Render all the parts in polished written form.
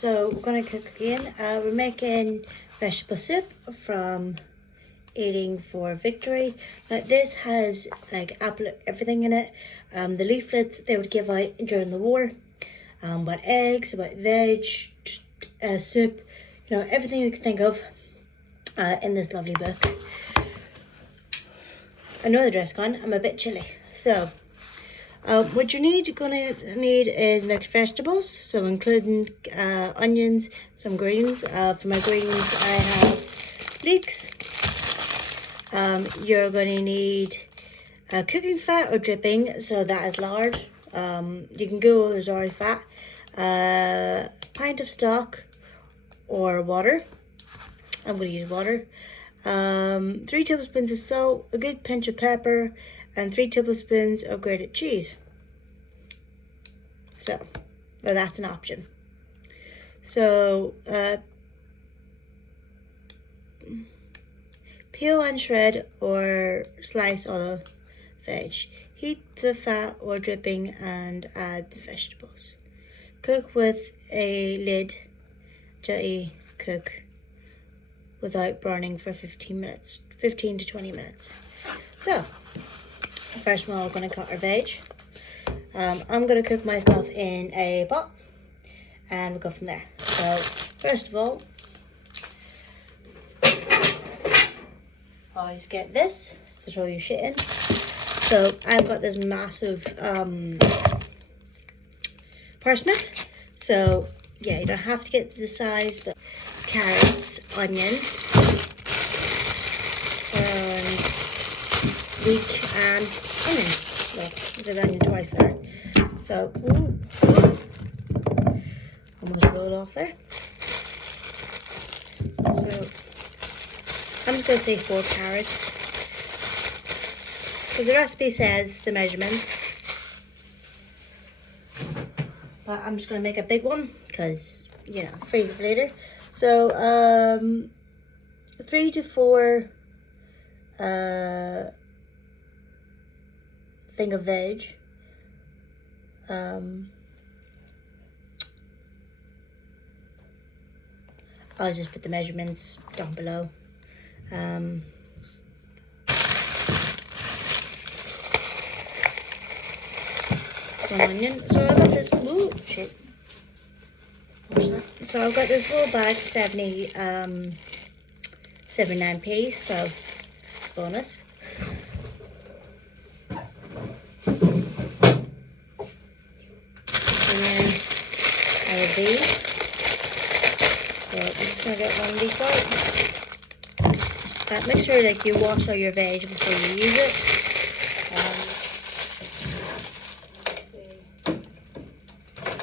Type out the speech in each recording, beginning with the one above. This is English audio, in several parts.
So we're gonna cook again. We're making vegetable soup from Eating for Victory. Now this has like absolute everything in it. The leaflets they would give out during the war, about eggs, about veg, soup, you know, everything you can think of in this lovely book. I know the dress gone. I'm a bit chilly, so. What you're gonna need is mixed vegetables, so including onions, some greens. For my greens, I have leeks. You're going to need cooking fat or dripping, so that is lard. You can go with already fat. Pint of stock or water. I'm going to use water. 3 tablespoons of salt, a good pinch of pepper, and 3 tablespoons of grated cheese. So, well, that's an option. So, peel and shred or slice all the veg. Heat the fat or dripping and add the vegetables. Cook with a lid. Gently cook without burning for 15 to 20 minutes. So, first of all, we're going to cut our veg. I'm going to cook my stuff in a pot and we'll go from there. So, first of all, always get this to throw your shit in. So, I've got this massive parsnip. So, yeah, you don't have to get the size, but carrots, onion, and leek and onion. Look, there's an onion twice there. So, almost blow it off there. So, I'm just going to say 4 carrots. So the recipe says the measurements. But I'm just going to make a big one because, you know, freeze it for later. So, 3 to 4 thing of veg. I'll just put the measurements down below. 1 onion. So I got this. Ooh, shit. What's that? So I've got this whole bag for 79p. So bonus. And then I have these. So I'm just gonna get one of these out. Make sure like you wash all your veg before you use it.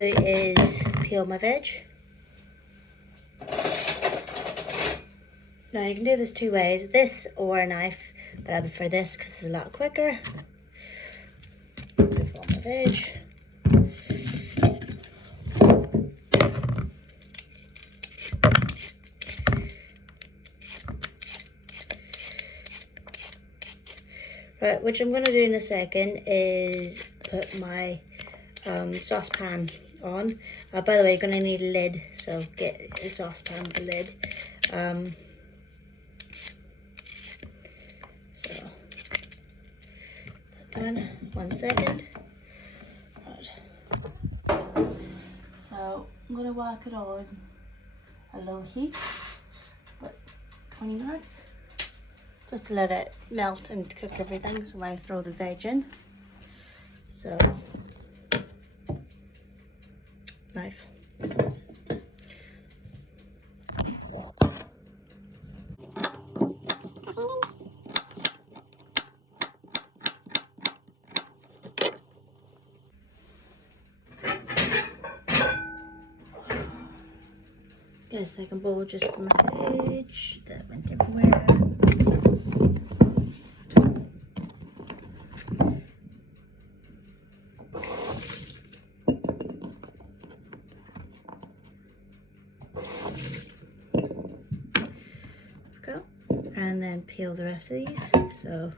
It is peel my veg. Now you can do this 2 ways, this or a knife, but I prefer this because it's a lot quicker. Move all my veg. Right, which I'm going to do in a second is put my saucepan on. By the way, you're going to need a lid, so get a saucepan with a lid. So, that done. 1 second. Right. So, I'm going to whack it on a low heat, but 20 minutes. Just to let it melt and cook everything, so I throw the veg in. So, knife. Get a second bowl just for my veg that went everywhere. And then peel the rest of these. So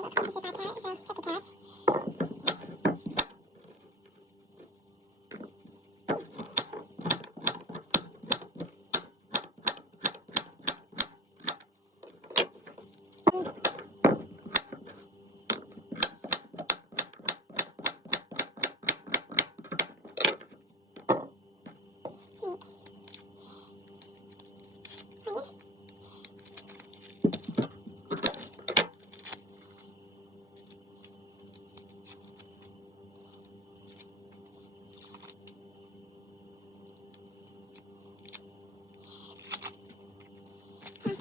look, this is my carrot, so check your carrots. Okay,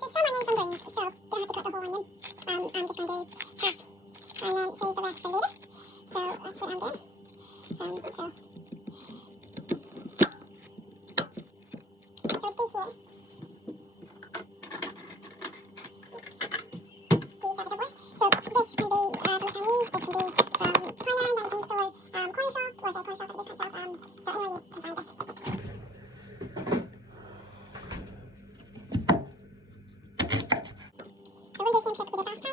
so some onions, some greens, so don't have to cut the whole onion. I'm just going to do half and then save the rest for later. So that's what I'm doing. So what we do here, these out of the way. So this can be from the Chinese, this can be from Thailand, and you can store corn shop, or say corn shop, but it is corn shop, so anywhere you can find this. The window seam trick we did last time was kind of almost to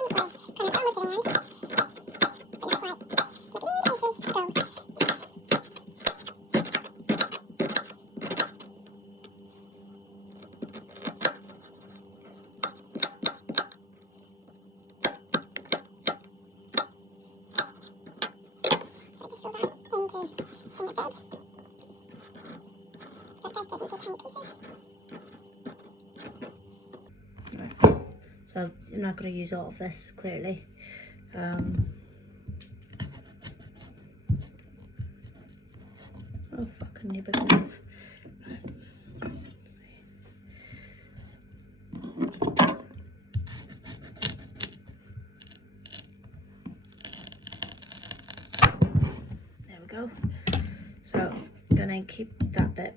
the end, but not quite. But these pieces go. So just throw that into finger veg. So I sliced it into tiny pieces. Right. So I'm not going to use all of this, clearly. Oh fuck, I need big enough. Right. There we go. So I'm gonna keep that bit.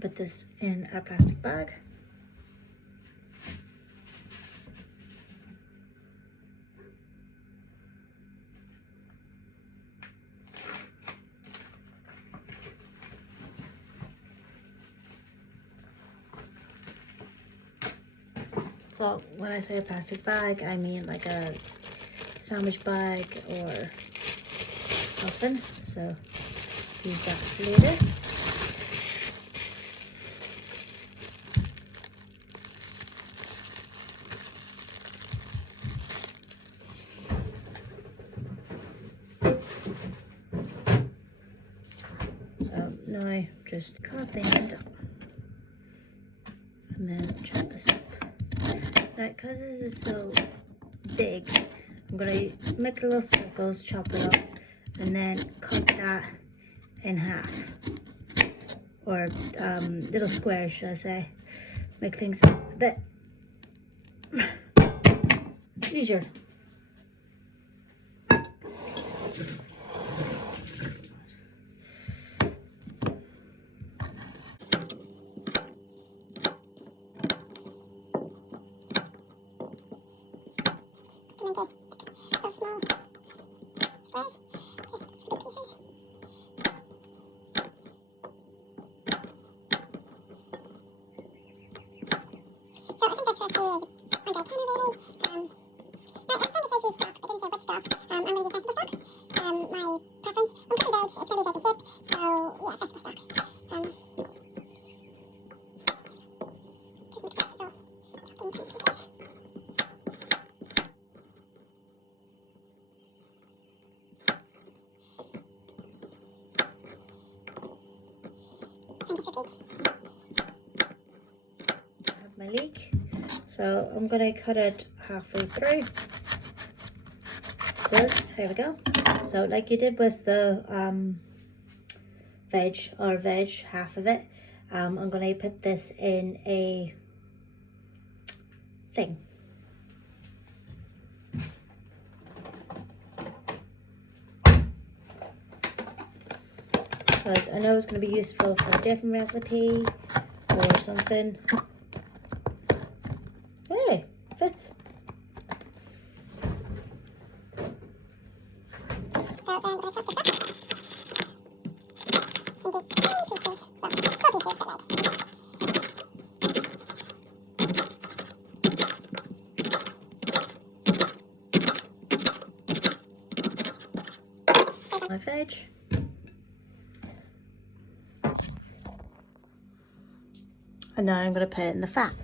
Put this in a plastic bag. So when I say a plastic bag, I mean like a sandwich bag or something. So use that later. So now just cut the end up and then chop this up. Now, because this is so big, I'm going to make little circles, chop it up, and then cut that in half. Or little squares, should I say. Make things a bit easier. Those small squares, just big pieces. So I think this recipe is under a tenner really. Now I found it says use stock, but it didn't say which stock. I'm going to use vegetable stock. My preference. I'm cooking veg, it's going to be veggie soup, so yeah, vegetable stock. Just make sure it's all chopped in tiny pieces. And just repeat. I have my leek, so I'm going to cut it halfway through. So there we go. So like you did with the veg, half of it, I'm going to put this in a thing. Because I know it's going to be useful for a different recipe or something. Hey, fits. So then we're going to chop this up into tiny pieces, well, 4 pieces, but like. veg. And now I'm going to put it in the fat.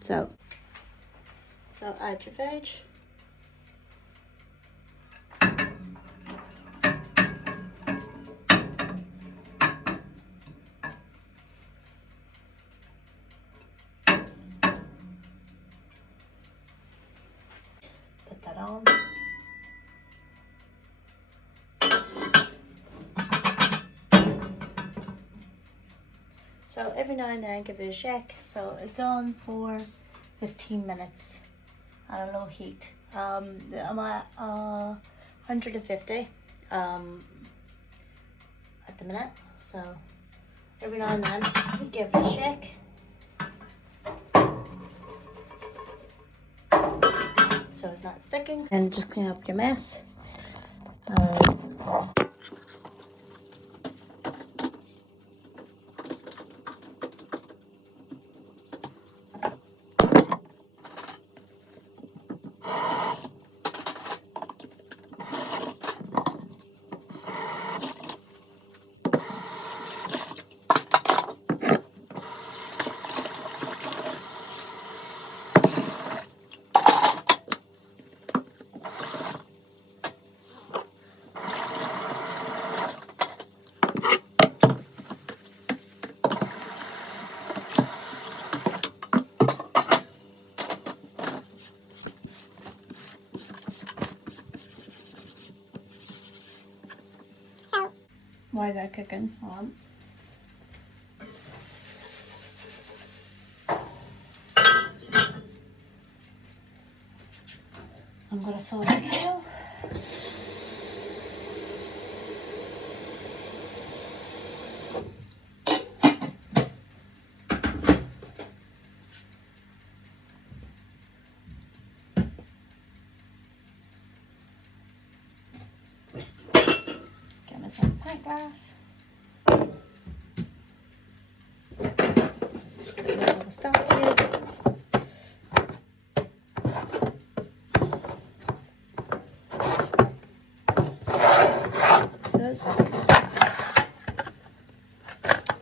So add your veg. Put that on. So every now and then give it a shake. So it's on for 15 minutes at a low heat. I'm at 150 at the minute. So every now and then give it a shake. So it's not sticking. And just clean up your mess. Why is that cooking on? I'm going to fill the kettle. Get myself a pint glass. Put all the stock in.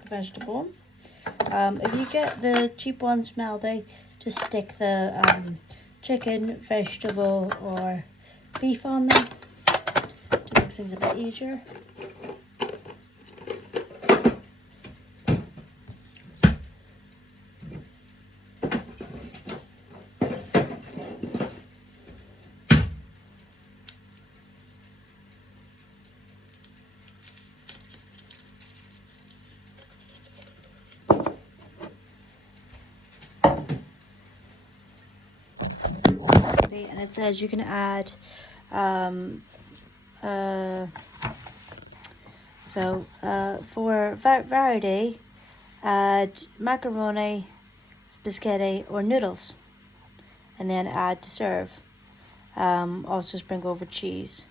Vegetable. If you get the cheap ones from Aldi, just stick the chicken, vegetable or beef on them to make things a bit easier. And it says you can add for variety, add macaroni, spaghetti or noodles, and then add to serve. Also sprinkle over cheese,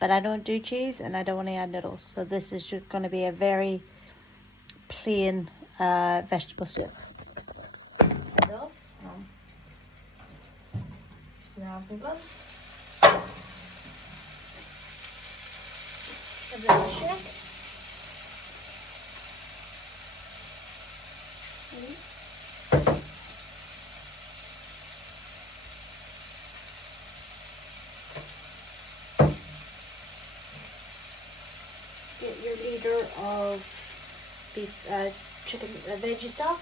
but I don't do cheese and I don't want to add noodles, so this is just going to be a very plain vegetable soup. Head off. Now give it a shake. Get your liter of beef, chicken, veggie stock.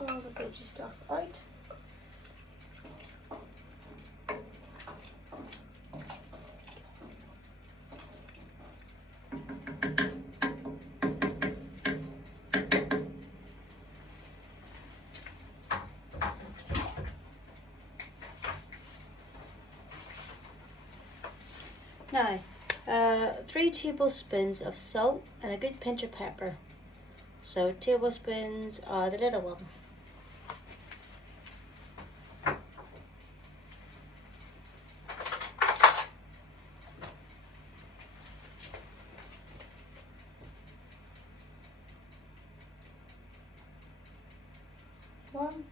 All the veggie stuff out. Now, 3 tablespoons of salt and a good pinch of pepper. So tablespoons are the little one. One,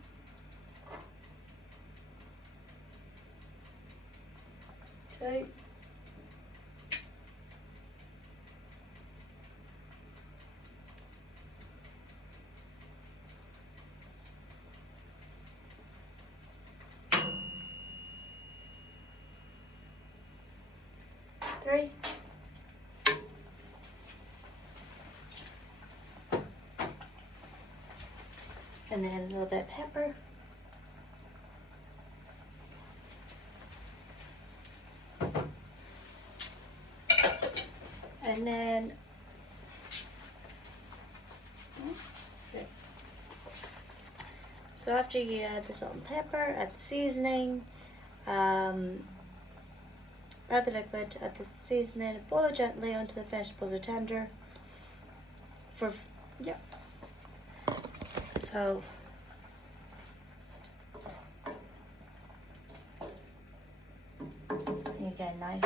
two, three, and then a little bit of pepper. And then so after you add the salt and pepper, add the seasoning, add the liquid, add the seasoning, boil gently until the vegetables are tender. So you get a knife.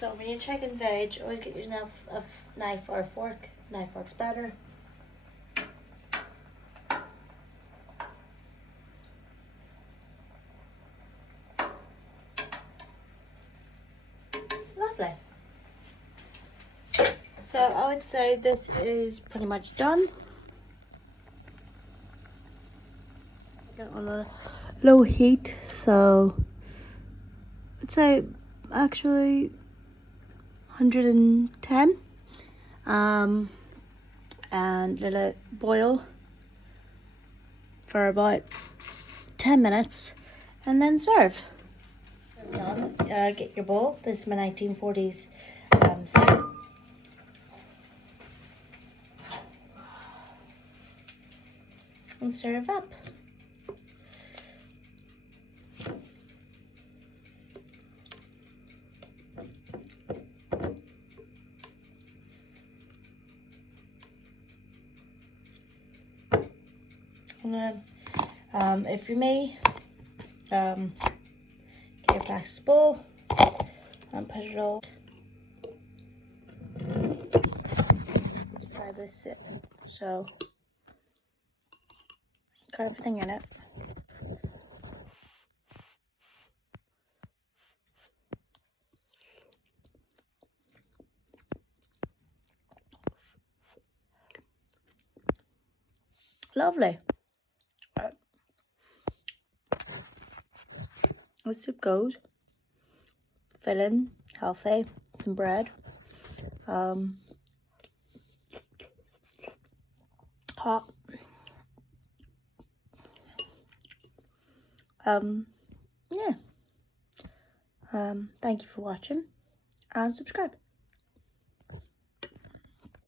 So when you're checking veg, always get yourself a knife or a fork. Knife works better. Lovely. So I would say this is pretty much done. Got on a low heat, so I'd say actually 110, and let it boil for about 10 minutes and then serve. Done. Get your bowl. This is my 1940s set. And serve up. And then, if you may, get your plastic bowl and put it all. Let's try this. So, got everything in it. Lovely. The soup goes. Filling, healthy, some bread. Hot. Yeah. Thank you for watching and subscribe.